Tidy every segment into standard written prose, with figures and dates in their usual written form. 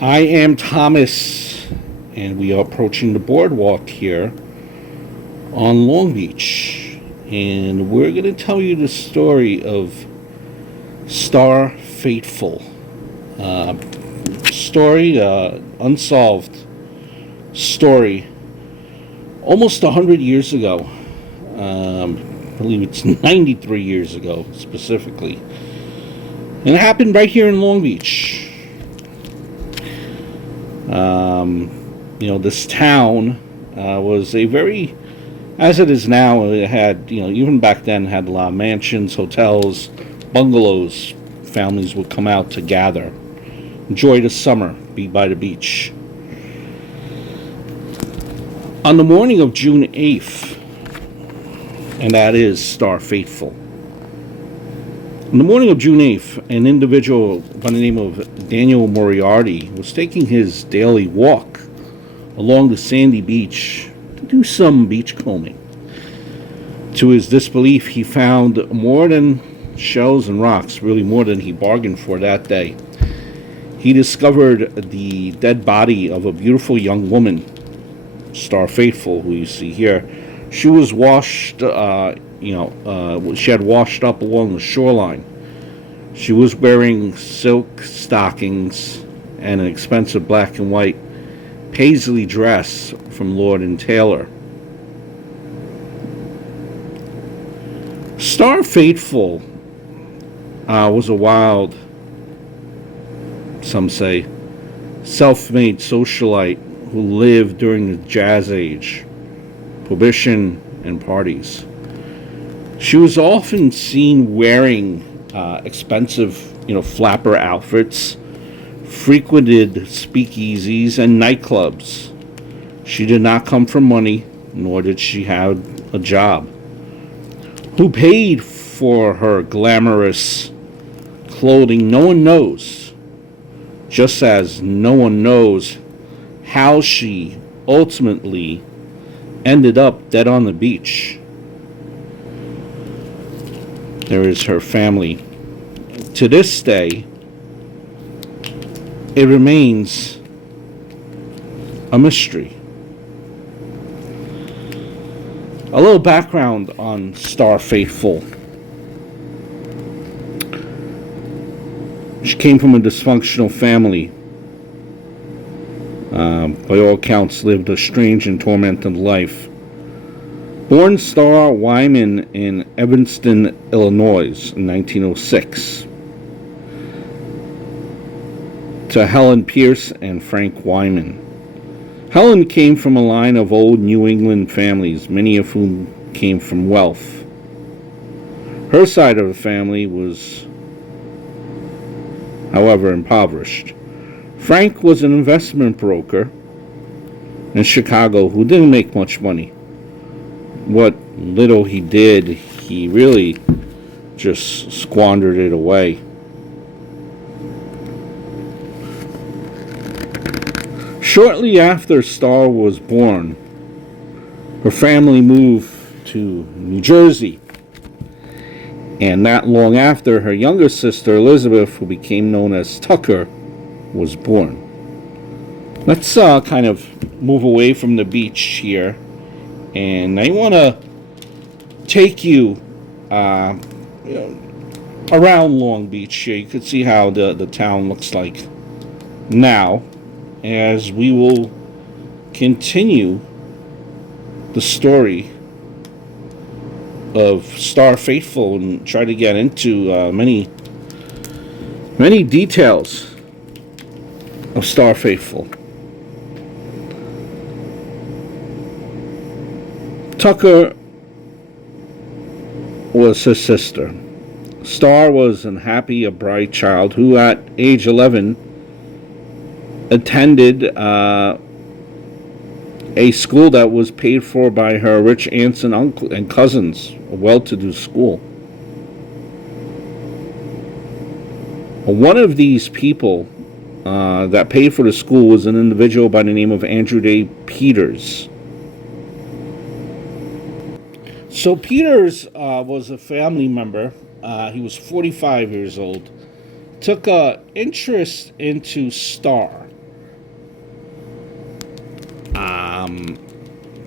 I am Thomas, and we are approaching the boardwalk here on Long Beach. And we're going to tell you the story of Starr Faithfull. Uh, unsolved story, almost 100 years ago. I believe it's 93 years ago, specifically. And it happened right here in Long Beach. This town was a very, as it is now, it had, even back then, had a lot of mansions, hotels, bungalows. Families would come out to gather, enjoy the summer, be by the beach. On the morning of June 8th, and that is Starr Faithfull. On the morning of June 8th, an individual by the name of Daniel Moriarty was taking his daily walk along the sandy beach to do some beachcombing. To his disbelief, he found more than shells and rocks, really more than he bargained for that day. He discovered the dead body of a beautiful young woman, Starr Faithfull, who you see here. She was washed, she had washed up along the shoreline. She was wearing silk stockings and an expensive black and white paisley dress from Lord and Taylor. Starr Faithfull was a wild, some say, self-made socialite who lived during the Jazz Age, Prohibition, and parties. She was often seen wearing expensive, flapper outfits, frequented speakeasies and nightclubs. She did not come from money, nor did she have a job. Who paid for her glamorous clothing, no one knows. Just as no one knows how she ultimately ended up dead on the beach. There is her family. To this day, it remains a mystery. A little background on Starr Faithfull. She came from a dysfunctional family. By all accounts, lived a strange and tormented life. Born Starr Wyman in Evanston, Illinois in 1906, to Helen Pierce and Frank Wyman. Helen came from a line of old New England families, many of whom came from wealth. Her side of the family was, however, impoverished. Frank was an investment broker in Chicago who didn't make much money. What little he did, he really just squandered it away. Shortly after Starr was born, her family moved to New Jersey. And not long after, her younger sister, Elizabeth, who became known as Tucker, was born. Let's kind of move away from the beach here. And I want to take you around Long Beach here. You can see how the town looks like now, as we will continue the story of Starr Faithfull and try to get into many details of Starr Faithfull. Tucker was his sister. Starr was unhappy, a bright child who at age 11 attended a school that was paid for by her rich aunts and uncles and cousins, a well-to-do school. One of these people that paid for the school was an individual by the name of Andrew Day Peters. So Peters was a family member. He was 45 years old. Took an interest into Starr.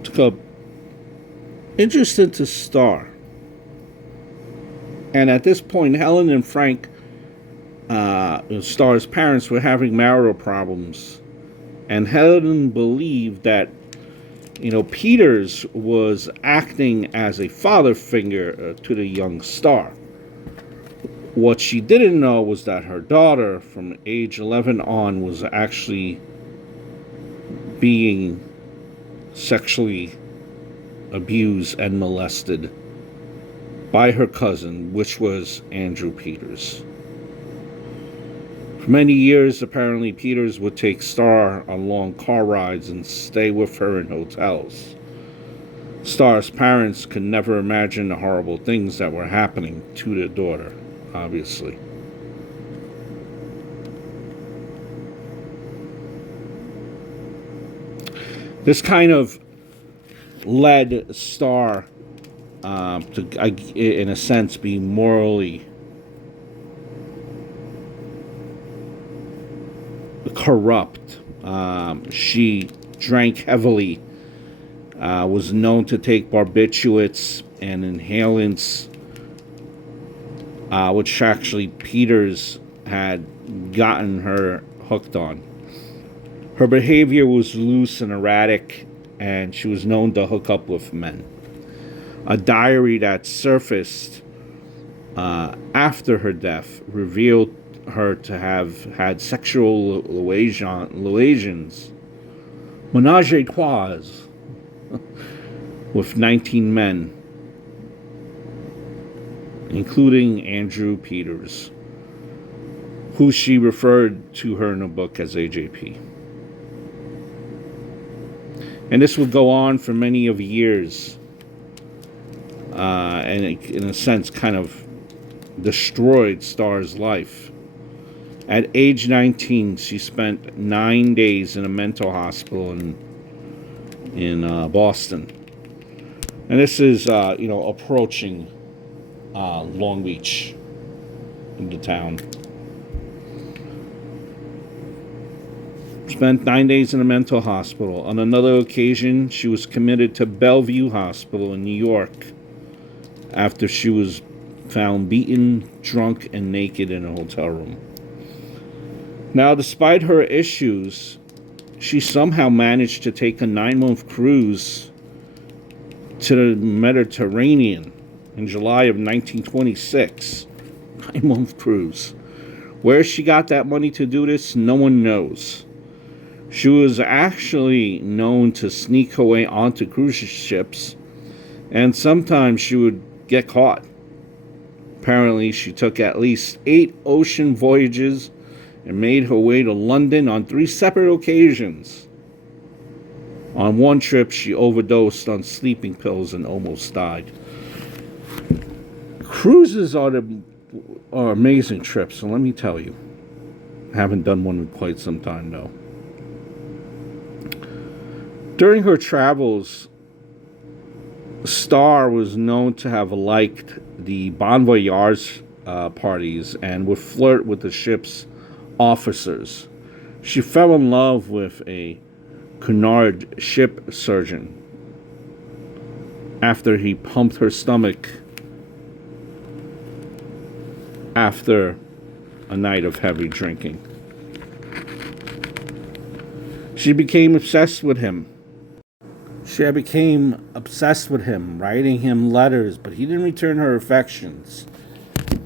took a interest into Starr. And at this point, Helen and Frank, Starr's parents, were having marital problems. And Helen believed that, Peters was acting as a father figure to the young Starr. What she didn't know was that her daughter, from age 11 on, was actually being sexually abused and molested by her cousin, which was Andrew Peters. For many years, apparently, Peters would take Starr on long car rides and stay with her in hotels. Starr's parents could never imagine the horrible things that were happening to their daughter, obviously. This kind of led Starr to, in a sense, be morally corrupt. She drank heavily, was known to take barbiturates and inhalants, which actually Peters had gotten her hooked on. Her behavior was loose and erratic, and she was known to hook up with men. A diary that surfaced after her death revealed her to have had sexual relations, menage a trois, with 19 men, including Andrew Peters, who she referred to her in the book as AJP. And this would go on for many of years, and it, in a sense, kind of destroyed Starr's life. At age 19, she spent 9 days in a mental hospital in Boston. And this is, approaching Long Beach, in the town. Spent 9 days in a mental hospital. On another occasion, she was committed to Bellevue Hospital in New York after she was found beaten, drunk, and naked in a hotel room. Now, despite her issues, she somehow managed to take a 9-month cruise to the Mediterranean in July of 1926. 9-month cruise. Where she got that money to do this, no one knows. She was actually known to sneak her way onto cruise ships, and sometimes she would get caught. Apparently, she took at least 8 ocean voyages and made her way to London on 3 separate occasions. On one trip, she overdosed on sleeping pills and almost died. Cruises are amazing trips, so let me tell you. I haven't done one in quite some time, though. During her travels, Starr was known to have liked the Bon Voyage parties and would flirt with the ship's officers. She fell in love with a Cunard ship surgeon after he pumped her stomach after a night of heavy drinking. She became obsessed with him. Writing him letters, but he didn't return her affections.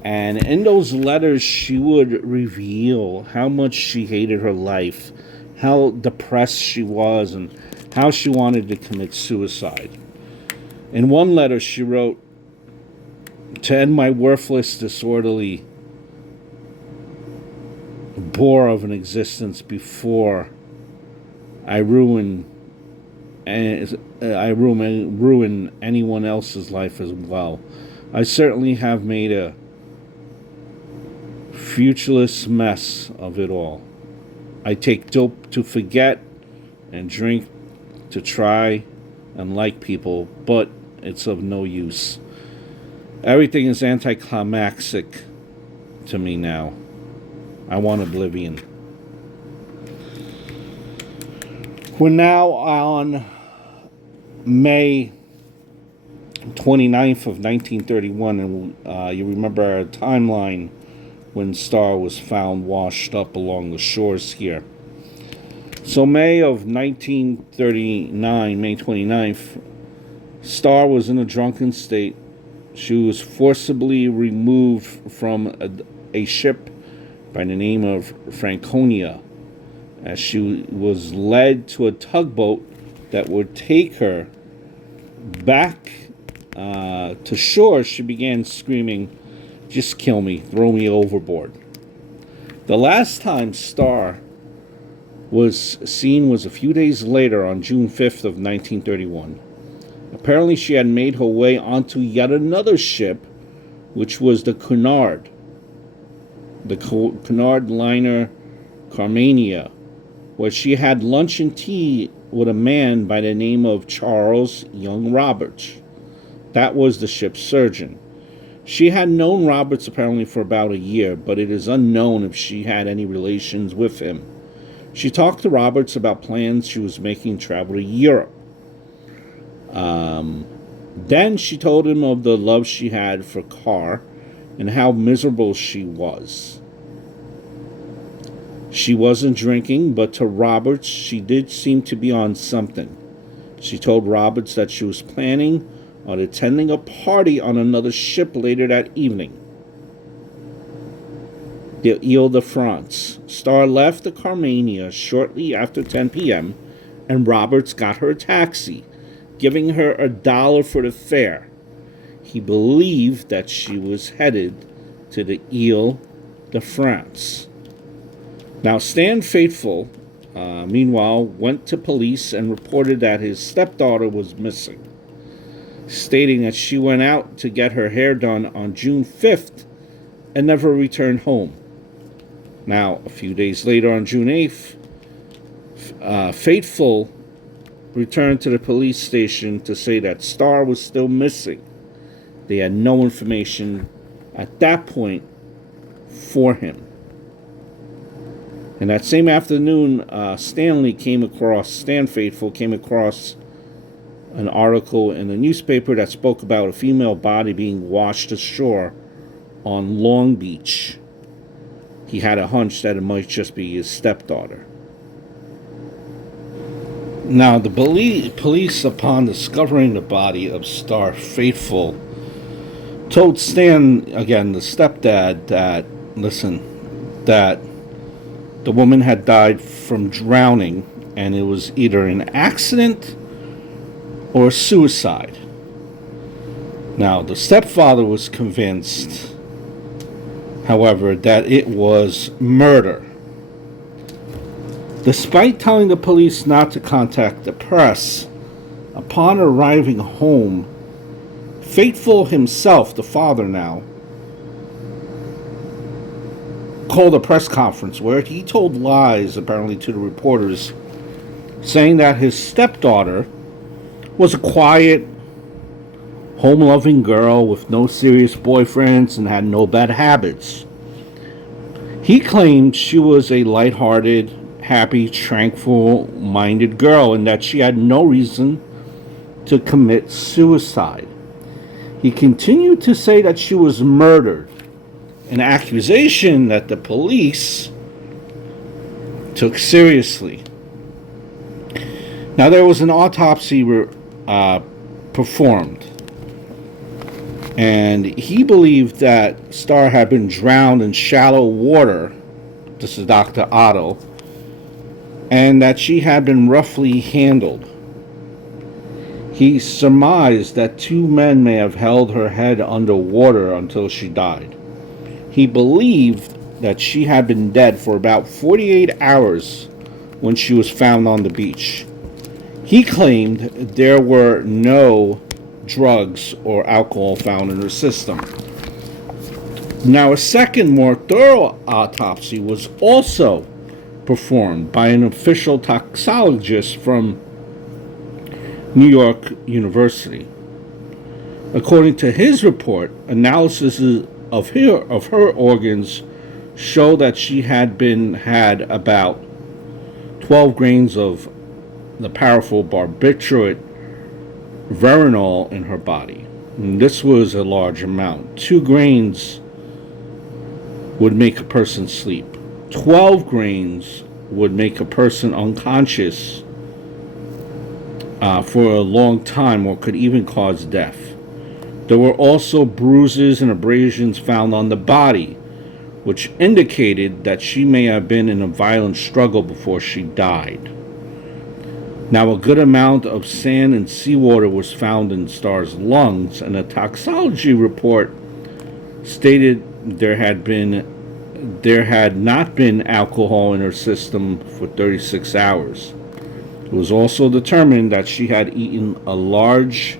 And in those letters, she would reveal how much she hated her life, how depressed she was, and how she wanted to commit suicide. In one letter, she wrote, "To end my worthless, disorderly bore of an existence before I ruin anyone else's life as well. I certainly have made a futureless mess of it all. I take dope to forget and drink to try and like people, but it's of no use. Everything is anticlimactic to me now. I want oblivion." We're now on May 29th of 1931, and you remember our timeline when Starr was found washed up along the shores here. So May of 1939, May 29th, Starr was in a drunken state. She was forcibly removed from a ship by the name of Franconia, as she was led to a tugboat that would take her back to shore. She began screaming, "Just kill me, throw me overboard." The last time Starr was seen was a few days later on June 5th of 1931. Apparently she had made her way onto yet another ship, which was the Cunard liner Carmania, where she had lunch and tea with a man by the name of Charles Young Roberts. That was the ship's surgeon. She had known Roberts apparently for about a year, but it is unknown if she had any relations with him. She talked to Roberts about plans she was making to travel to Europe. Then she told him of the love she had for Carr and how miserable she was. She wasn't drinking, but to Roberts, she did seem to be on something. She told Roberts that she was planning on attending a party on another ship later that evening, the Ile de France. Starr left the Carmania shortly after 10 p.m., and Roberts got her a taxi, giving her $1 for the fare. He believed that she was headed to the Ile de France. Now, Stan Faithfull, meanwhile, went to police and reported that his stepdaughter was missing, stating that she went out to get her hair done on June 5th and never returned home. Now, a few days later, on June 8th, Faithfull returned to the police station to say that Starr was still missing. They had no information at that point for him. And that same afternoon, Stan Faithfull came across an article in the newspaper that spoke about a female body being washed ashore on Long Beach. He had a hunch that it might just be his stepdaughter. Now, the police, upon discovering the body of Starr Faithfull, told Stan, again, the stepdad, that the woman had died from drowning, and it was either an accident or suicide. Now, the stepfather was convinced, however, that it was murder. Despite telling the police not to contact the press, upon arriving home, Faithfull himself, the father now, called a press conference where he told lies, apparently, to the reporters, saying that his stepdaughter was a quiet, home-loving girl with no serious boyfriends and had no bad habits. He claimed she was a lighthearted, happy, tranquil-minded girl and that she had no reason to commit suicide. He continued to say that she was murdered, an accusation that the police took seriously. Now, there was an autopsy performed, and he believed that Starr had been drowned in shallow water, this is Dr. Otto, and that she had been roughly handled. He surmised that two men may have held her head under water until she died. He believed that she had been dead for about 48 hours when she was found on the beach. He claimed there were no drugs or alcohol found in her system. Now, a second, more thorough autopsy was also performed by an official toxicologist from New York University. According to his report, analysis of her organs show that she had about 12 grains of the powerful barbiturate veronal in her body. And this was a large amount. 2 grains would make a person sleep. 12 grains would make a person unconscious for a long time, or could even cause death. There were also bruises and abrasions found on the body, which indicated that she may have been in a violent struggle before she died. Now, a good amount of sand and seawater was found in Starr's lungs, and a toxicology report stated there had not been alcohol in her system for 36 hours. It was also determined that she had eaten a large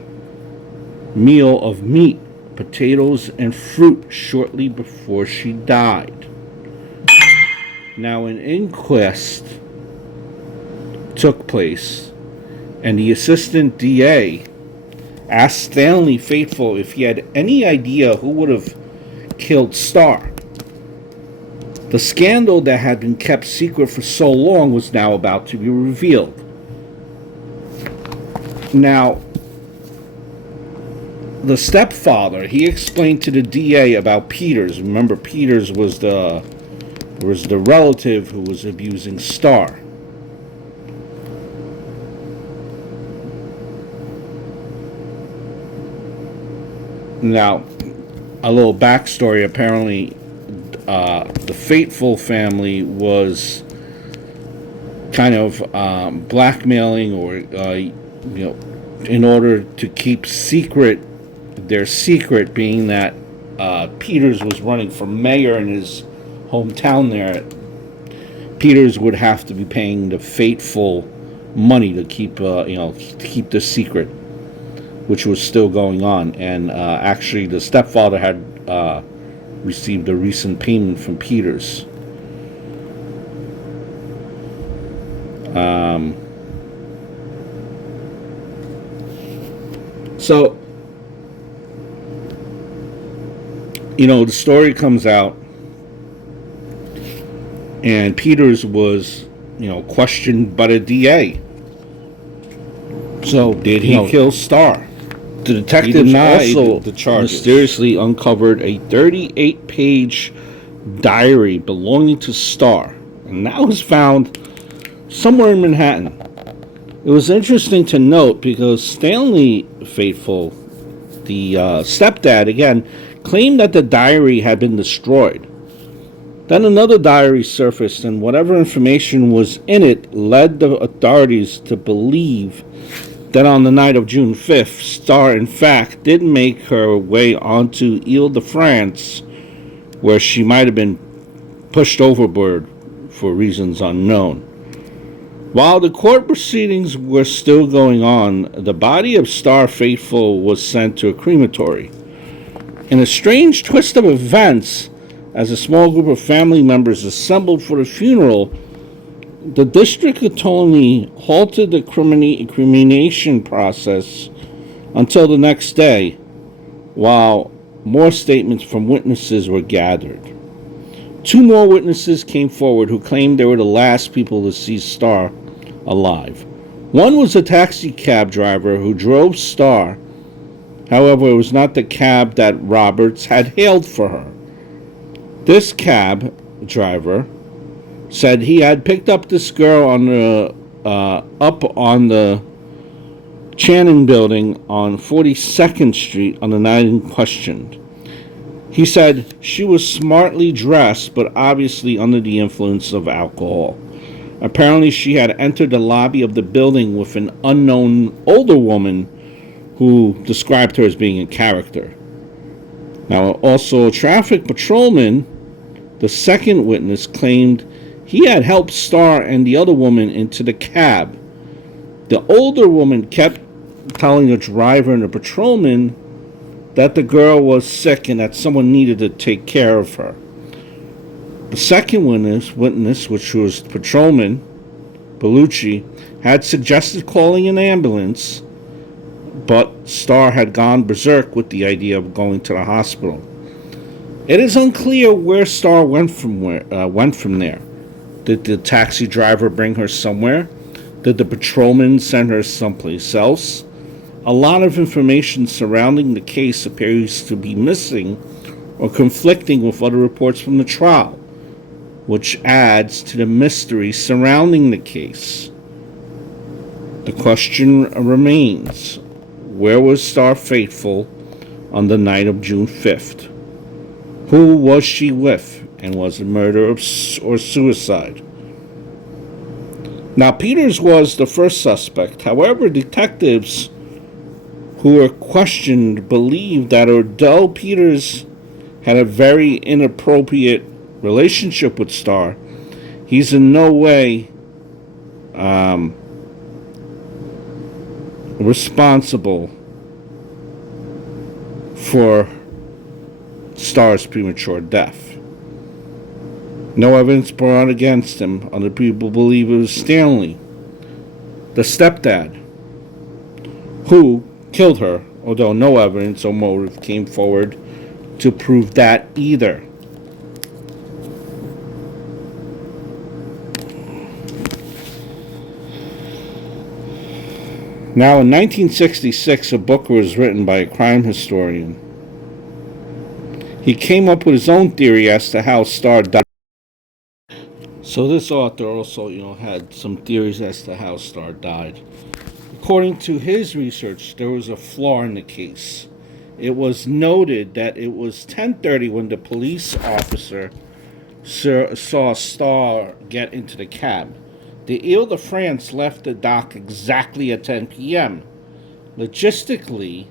meal of meat, potatoes, and fruit shortly before she died. Now, an inquest took place, and the assistant DA asked Stanley Faithfull if he had any idea who would have killed Starr. The scandal that had been kept secret for so long was now about to be revealed. Now, the stepfather, he explained to the DA about Peters. Remember, Peters was the relative who was abusing Starr. Now, a little backstory. Apparently, the Faithfull family was kind of blackmailing, or in order to keep secret their secret, being that Peters was running for mayor in his hometown there. Peters would have to be paying the Faithfull money to keep keep the secret, which was still going on. And actually, the stepfather had received a recent payment from Peters. So, the story comes out, and Peters was, questioned by the DA. So, did he kill Starr? The detective also the charges. Mysteriously uncovered a 38-page diary belonging to Starr, and that was found somewhere in Manhattan. It was interesting to note because Stanley Faithfull, the stepdad, again, claimed that the diary had been destroyed. Then another diary surfaced, and whatever information was in it led the authorities to believe that on the night of June 5th, Starr, in fact, did make her way onto Ile-de-France, where she might have been pushed overboard for reasons unknown. While the court proceedings were still going on, the body of Starr Faithfull was sent to a crematory. In a strange twist of events, as a small group of family members assembled for the funeral, the district attorney halted the cremation process until the next day, while more statements from witnesses were gathered. 2 more witnesses came forward who claimed they were the last people to see Starr alive. One was a taxi cab driver who drove Starr. However, it was not the cab that Roberts had hailed for her. This cab driver said he had picked up this girl up on the Channing building on 42nd Street on the night in question. He said she was smartly dressed, but obviously under the influence of alcohol. Apparently, she had entered the lobby of the building with an unknown older woman who described her as being a character. Now, also, a traffic patrolman, the second witness, claimed he had helped Starr and the other woman into the cab. The older woman kept telling the driver and the patrolman that the girl was sick and that someone needed to take care of her. The second witness, which was patrolman Bellucci, had suggested calling an ambulance, but Starr had gone berserk with the idea of going to the hospital. It is unclear where Starr went from there. Did the taxi driver bring her somewhere? Did the patrolman send her someplace else? A lot of information surrounding the case appears to be missing or conflicting with other reports from the trial, which adds to the mystery surrounding the case. The question remains, where was Starr Faithfull on the night of June 5th? Who was she with, and was it murder or suicide? Now, Peters was the first suspect. However, detectives who were questioned believed that although Peters had a very inappropriate relationship with Starr, he's in no way responsible for Starr's premature death. No evidence brought against him. Other people believe it was Stanley, the stepdad, who killed her, although no evidence or motive came forward to prove that either. Now, in 1966, a book was written by a crime historian. He came up with his own theory as to how Starr died. So this author also, had some theories as to how Starr died. According to his research, there was a flaw in the case. It was noted that it was 10:30 when the police officer saw Starr get into the cab. The Ile-de-France left the dock exactly at 10 p.m. Logistically,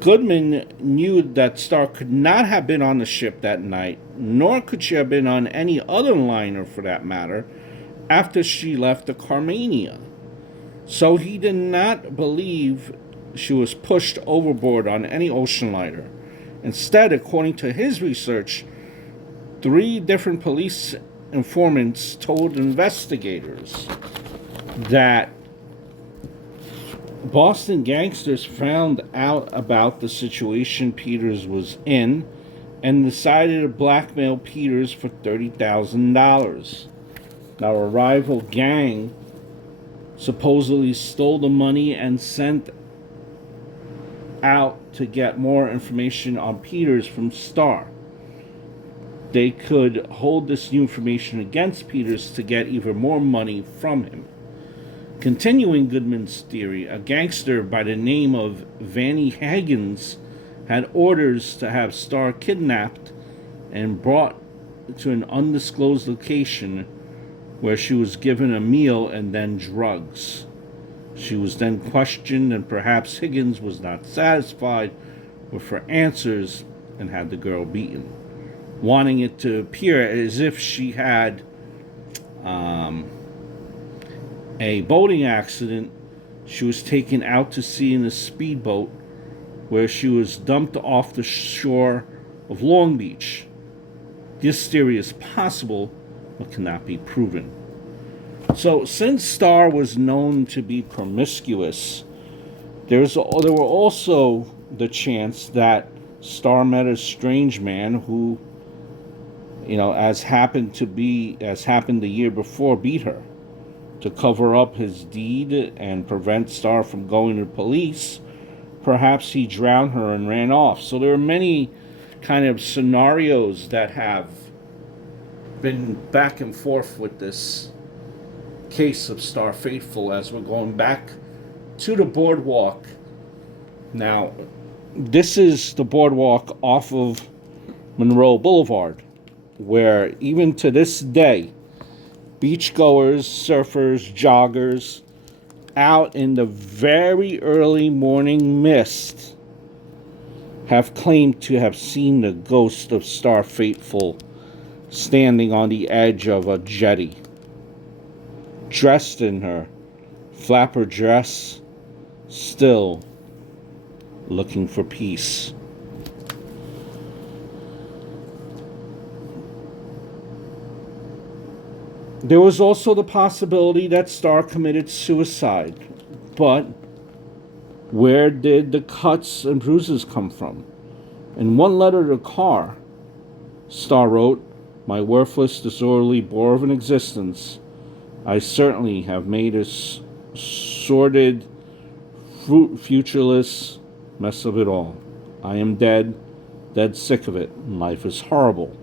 Goodman knew that Starr could not have been on the ship that night, nor could she have been on any other liner for that matter, after she left the Carmania. So he did not believe she was pushed overboard on any ocean liner. Instead, according to his research, 3 different police informants told investigators that Boston gangsters found out about the situation Peters was in and decided to blackmail Peters for $30,000. Now, a rival gang supposedly stole the money and sent out to get more information on Peters from Starr. They could hold this new information against Peters to get even more money from him. Continuing Goodman's theory, a gangster by the name of Vanny Higgins had orders to have Starr kidnapped and brought to an undisclosed location where she was given a meal and then drugs. She was then questioned, and perhaps Higgins was not satisfied with her answers and had the girl beaten, wanting it to appear as if she had a boating accident. She was taken out to sea in a speedboat where she was dumped off the shore of Long Beach. This theory is possible but cannot be proven. So, since Starr was known to be promiscuous, there were also the chance that Starr met a strange man who, as happened the year before, beat her. To cover up his deed and prevent Starr from going to the police, perhaps he drowned her and ran off. So there are many kind of scenarios that have been back and forth with this case of Starr Faithfull as we're going back to the boardwalk. Now, this is the boardwalk off of Monroe Boulevard, where even to this day, beachgoers, surfers, joggers, out in the very early morning mist, have claimed to have seen the ghost of Starr Faithfull standing on the edge of a jetty, dressed in her flapper dress, still looking for peace. There was also the possibility that Starr committed suicide, but where did the cuts and bruises come from? In one letter to the car, Starr wrote, "My worthless, disorderly bore of an existence I certainly have made a sordid, futureless mess of it all. I am dead, dead sick of it. Life is horrible.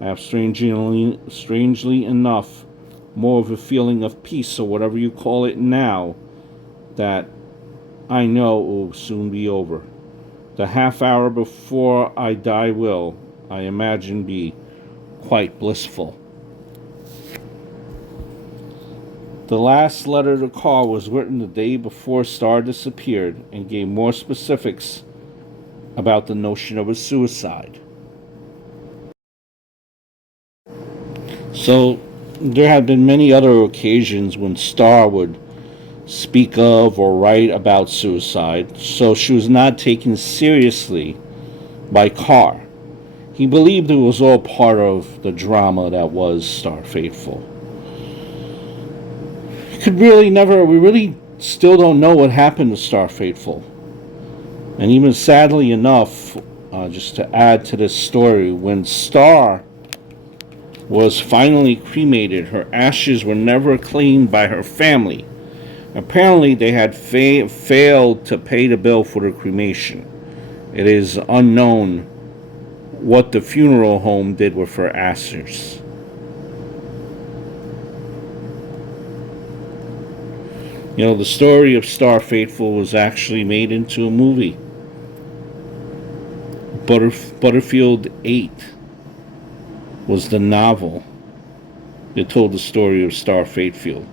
I have strangely enough more of a feeling of peace, or whatever you call it now, that I know it will soon be over. The half hour before I die will, I imagine, be quite blissful. The last letter to Carl was written the day before Starr disappeared and gave more specifics about the notion of a suicide. So, there have been many other occasions when Starr would speak of or write about suicide, so she was not taken seriously by Carr. He believed it was all part of the drama that was Starr Faithfull. We really still don't know what happened to Starr Faithfull. And even sadly enough, just to add to this story, when Starr was finally cremated, her ashes were never claimed by her family. Apparently, they had failed to pay the bill for the cremation. It is unknown what the funeral home did with her ashes. You know, the story of Starr Faithfull was actually made into a movie. Butterfield 8 was the novel that told the story of Starr Faithfull.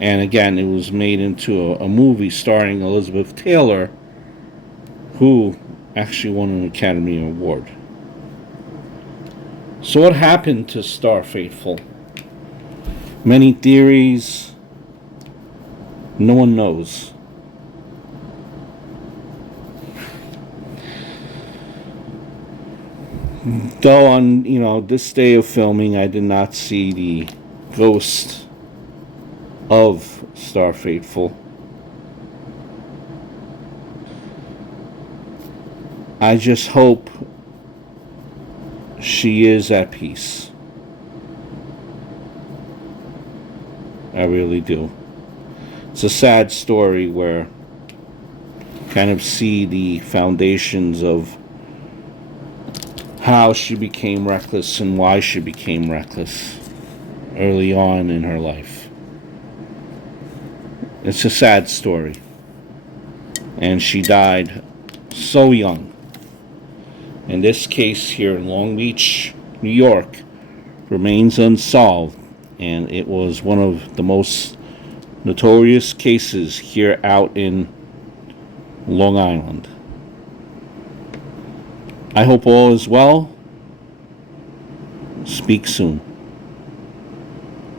And again, it was made into a movie starring Elizabeth Taylor, who actually won an Academy Award. So what happened to Starr Faithfull? Many theories. No one knows. Though on, this day of filming, I did not see the ghost of Starr Faithfull. I just hope she is at peace. I really do. It's a sad story where you kind of see the foundations of how she became reckless and why she became reckless early on in her life. It's a sad story. And she died so young. And this case here in Long Beach, New York, remains unsolved. And it was one of the most notorious cases here out in Long Island. I hope all is well. Speak soon.